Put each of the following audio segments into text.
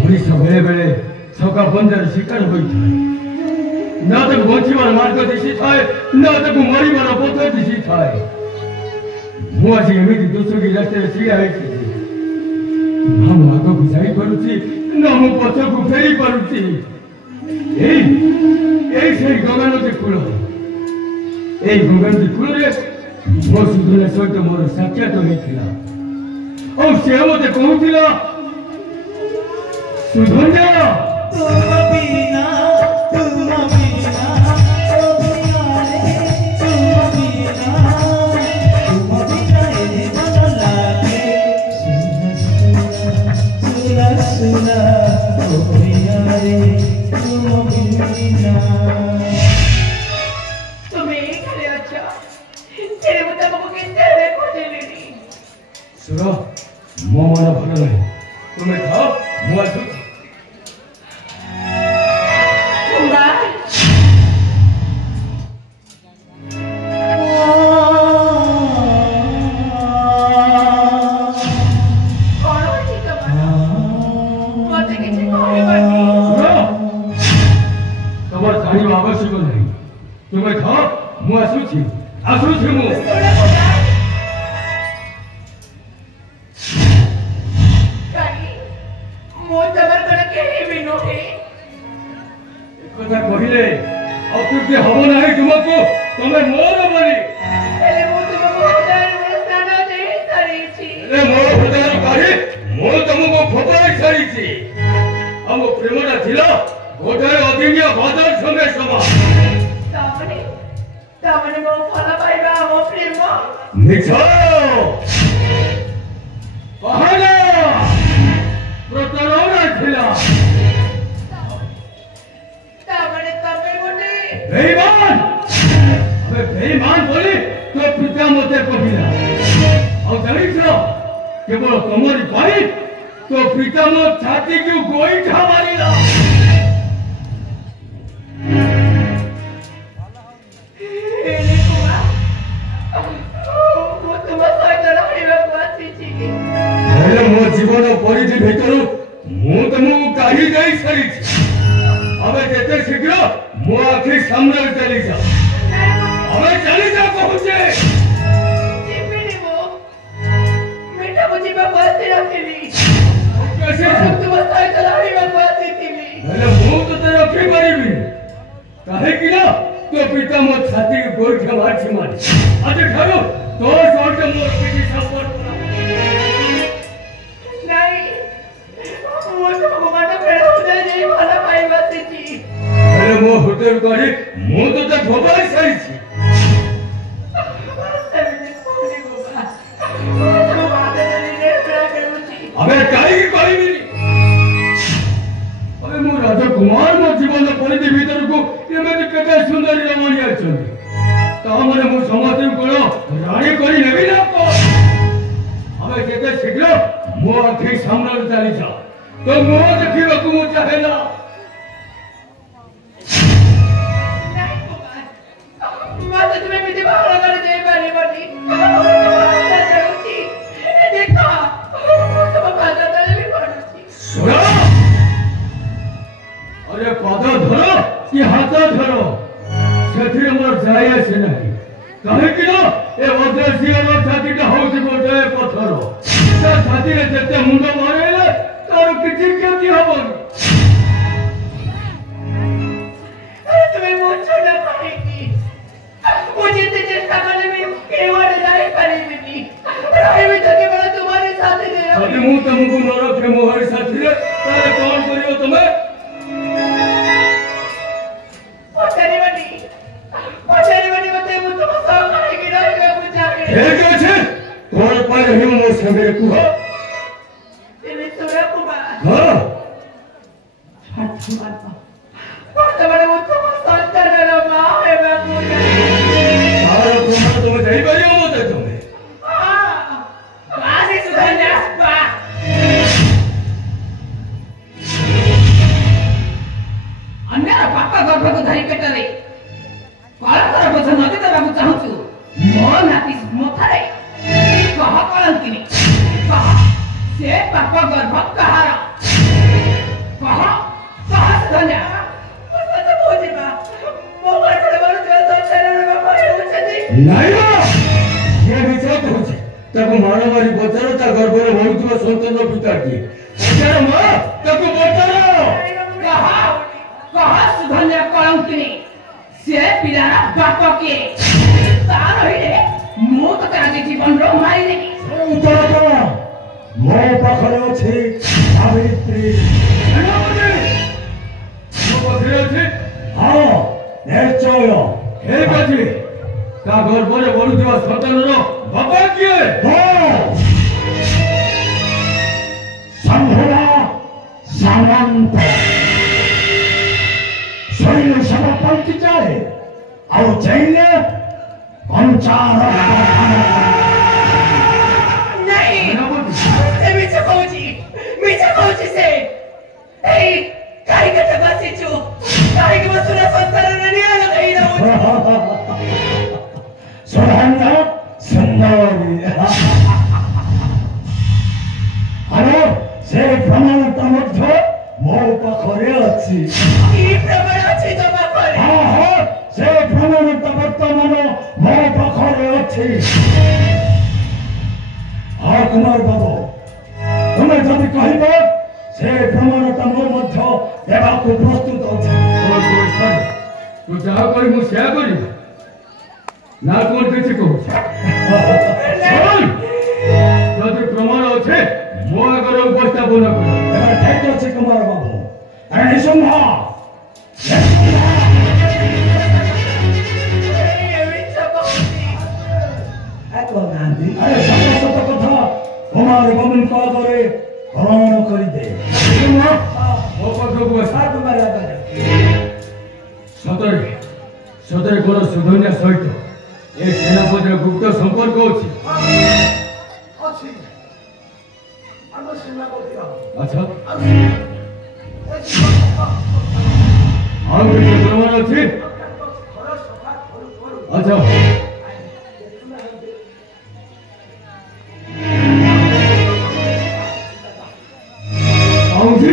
मनीष बेले बेले छका बंदर शिकार होता है ना तो बचीबार मार्ग दिशी थाए ना तो मरीबार पथ दिशी थाए मु आज एमती दोषी रास्ते छिड़ा ना मु आग को जाई पारुची ना मु पछ को फेरी पारुची से गगनती कूल এই গগনতি কূলরে মো সুধনা সহিত মোর সাক্ষাৎ হয়েছিল ও সে মতে কହୁছিল সুধনা सुनो मो मन भल ना तुम्हें खाओ मुआ दूध तुम्हार जाना आवश्यक नहीं तुम्हें खाओ मु आसुची मु कहले अतृप्ति हम ना तुमको तुम्हें मोर बनी मोर हृदय काढ़ी मो तुमको फटाई सारी आम प्रेमटा थिला गोटे अदिनिया बाजार संगे समान मो फल पाइबा मो प्रेम मिछ पहाड़ा प्रतारणा थिला बेईमान अबे बेईमान बोली तो पिता मते कहिला और जानिस केवल तुम्हारी भाई तो पिता मो छाती की गोईठा मारिला मो जीवन परिधि भीतर मु तुमको कही जाई सारी अबे जेते शीघ्र मो आखि सामने चली जा अबे चली जा पहुंचे जीवनी वो बेटा मुझे बकवास रखेली कैसे तुम मस्ताई चलाड़ी बकवास थीली अरे मु तो ते रखी परिबी काहे कि ना तो पिता मो छाती गोर मारी आज ठारो तो सोट मोर पीठी सपोर्ट नहीं वो तो भगवान पेड़ हो जाए भला पाइबा थी अरे मो होटल करी मो तो त भोबाई सारी छी अबे काई कहबी अबे मो राजा कुमार मो जीवन परिधि भीतर को एमे केते सुंदरी रमणी आछन ता माने मो समाज कोन रानी करी नेबी ना को अबे केते शीघ्र मो आखि सामने चली जा तो मो देखिबा को मो चाहेला अरे पद धरो कि हाथ धरो से मोर जाए से नहीं कहे कि ना ए अद्रसी छाती हूँ गोटे पथर छाती जिते मुंड मारे तार किसी क्षति हम तुम्हें मुझे ना पाएगी मुझे चेष्टा करने में केवल जाए करेगी रही तो केवल तुम्हारे साथ अरे मु तुमको न रखे मोहर साथी रे तारे कौन करियो तुम्हें पछारी बनी मते मु तुम सब करेगी रही मैं बुझा के ठीक আছে তোর পায়ে হে মোর সঙ্গে কুহ তুমি তোরা কুবা হ্যাঁ হাত মারবা বর্তমানে মু তুম সন্তানের মা হেবা বুঝা আর তুমি যাই পারিও মতে তুমি বাসি সুধান্যা বা अन्य पापा गर्भ को धरी पेटरे बालकर बोझ नदी देबा चाहूछु मो नाती मथारे कलंकिनी कहा से पाप गर्भ कहार कहा कहा धन्य सत बोझी बा मो गठड़ बरु जो संसार में बाबा हेउछथि नहीं ये विचार होछि ताको मानवारी बचारो ता गर्भरे होउतबा संतान पिता किए पचार मां ताको बचारो कहा कहा सुधन्य कलंकिनी से पिलार बाप किए तार हिरे मु तो ताके जीवन रो मारी देबी उत्तर करो मो पाखरे अछि सावित्री सेनापति मो पाखरे अछि हां निश्चय ठीक अछि ता गर्भरे बढुतबा संतानर बापा किए संभवा सामंत शैल सब पलट जाए और जैले पंचार नहीं से मिछ कहूची से ए काई कत बसिछु काई के बसुरा संसार ने निया लगाई रहू सुरहंगा सुंदरी अरे से प्रमाण मध्य मो पाखरे अछि ई प्रमाण अछि तो बापर हाँ हाँ से प्रमाण वर्तमान मो पाखरे अछि हाँ कुमार बाबू तुम्हें जदि कहब से प्रमाण मो मध्य देवाक प्रस्तुत अछि तू जहा करी मु सेया करी ना कोन किछि कहू सुन जदि प्रमाण अछि मो आगर उपस्थापन कर एबार ठीक अछि कुमार बाबू अरे निसंभा अरे सत सत कथा कुमार बाबू का करे ग्रहण करि दे मो पाखକୁ सतरे सतरे कोन सुधन्या सहित ए सेनापतिर गुप्त संपर्क अछि अच्छा और किसी प्रमाण अछि अच्छा आउजी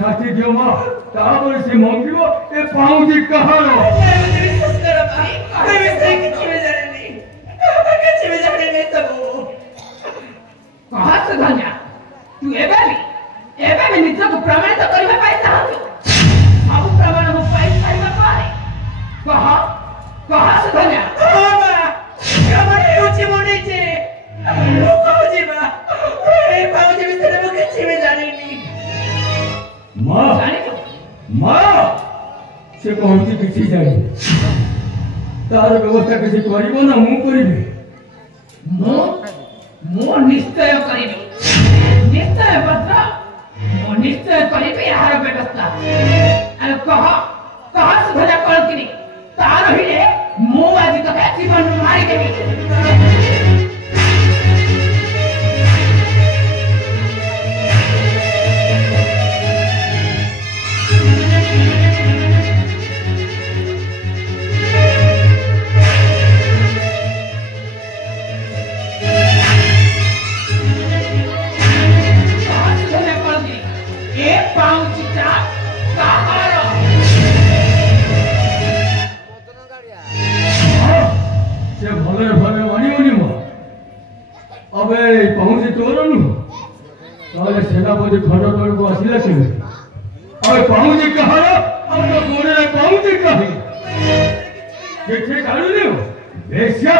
शास्त्री दियो मां तापर से मंगिबो ए पाउजी कहारो कहा सुधन्या तू एबे भी निज को प्रमाणित करबा पाइ चाहत सब प्रमाण मु पाइ साइबा पारे कहा सुधन्या प्रमाण हेउछि मोनी जे मु कहूछि बा ए पाउजी विषय मु किछि भी जानिनी मां से कहूची किसी जानी तार व्यवस्था किसी करिबो ना मु करिबे मु निश्चय करिबी निश्चय पत्र मु निश्चय करिबी यार व्यवस्था अरे कहा सुधरा कलकिनी तार हिरे मु आज तो जीवन मारी देबी अबे पहुंची तोर नु ताले सेनापति खंडोदर को आसिला केमिति अबे पहुंची कहार अब तो गोरे रे पहुंची कही किथे काढू लियो बेस्या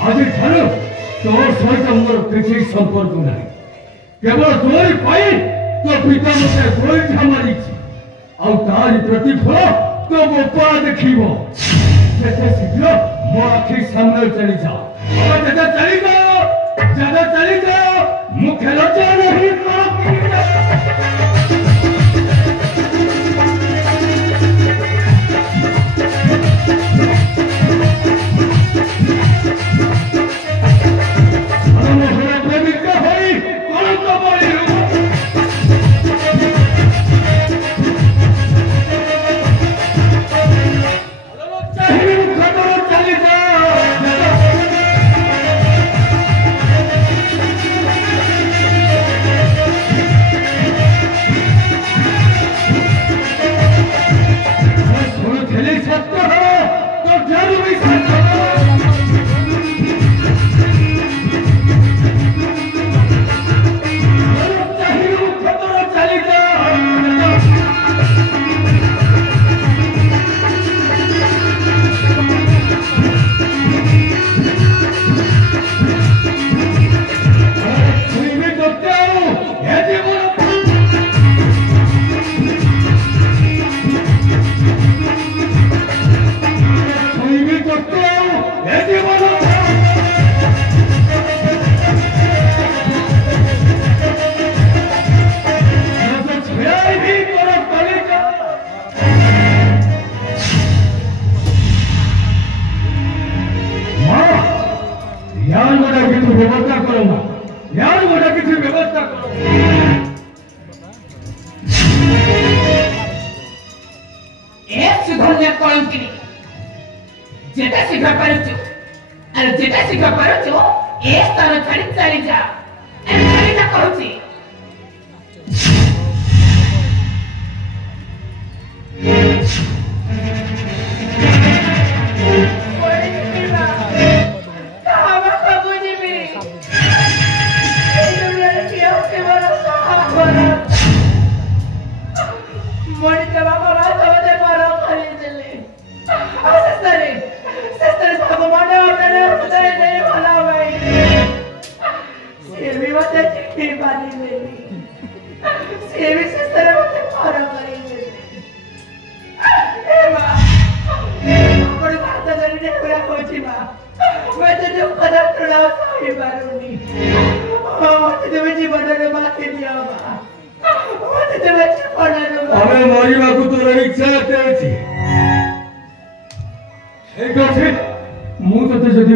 आज ठानु तोर सहित मोर किसी संपर्क नहीं केवल तोरी पाई तो पिता मते गोइठा मारिछि आ तारी प्रतिफल तो बापा देखिबो जेते शीघ्र मो आखि सामने चली जाओ अब जेते चली जाओ ज्यादा चली जाओ मुख्य लज्जा नहीं व्यवस्था करूंगा यार बड़ा किसी व्यवस्था सुधन्य कलंकिनी जेटा शीघ्र पारुचु अरे जेटा शीघ्र पारुचु ए स्थान छाड़ी चली जा अरे चली जा कहूची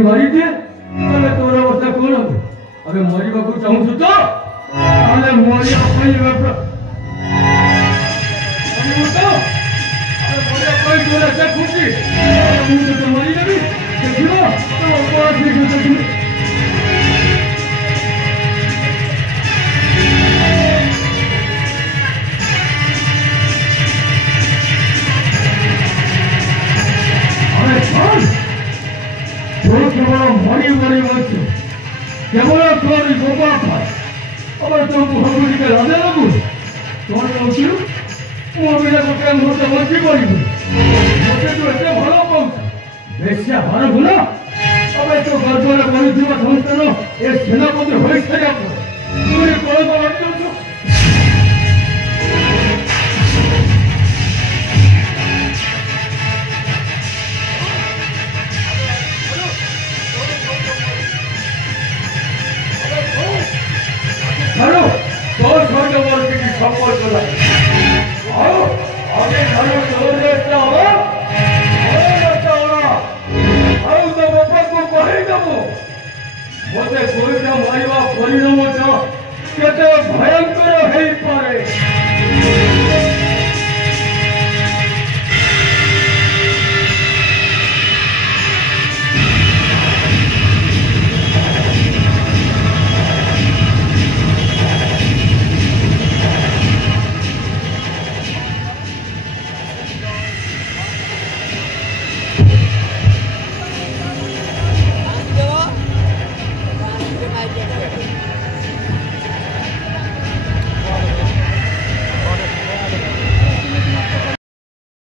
मारी दिए तले तोरा अवस्था कौन हो अबे मरिबा को चाहू तो ताले मरिया पई बाप अबे तो अरे मरिया पई तोरा से खुशी मु तो मरी जाबी देखिबो तो उपवास नहीं करते केवल मरी मरी मरछु केवल तोरी गोपा पाए अब तो भगवान के राजा लगु तोर होछु मो बिना गोटे मुहूर्त बंची पड़िबो मते तो एते भलो पाउ बेसिया हर गुना अब तो गर्भर परिथिबा संतान ए सेनापति होई सजा तोरी कोन बंचु हेलो बहुत छोटे वर्ग की संपर्क करा आओ आगे घरों जोर देता हो आओ तो वापस को कहे दबो मोते कोई ना मारिवा परिणाम छ केते भयंकर हेई पारे है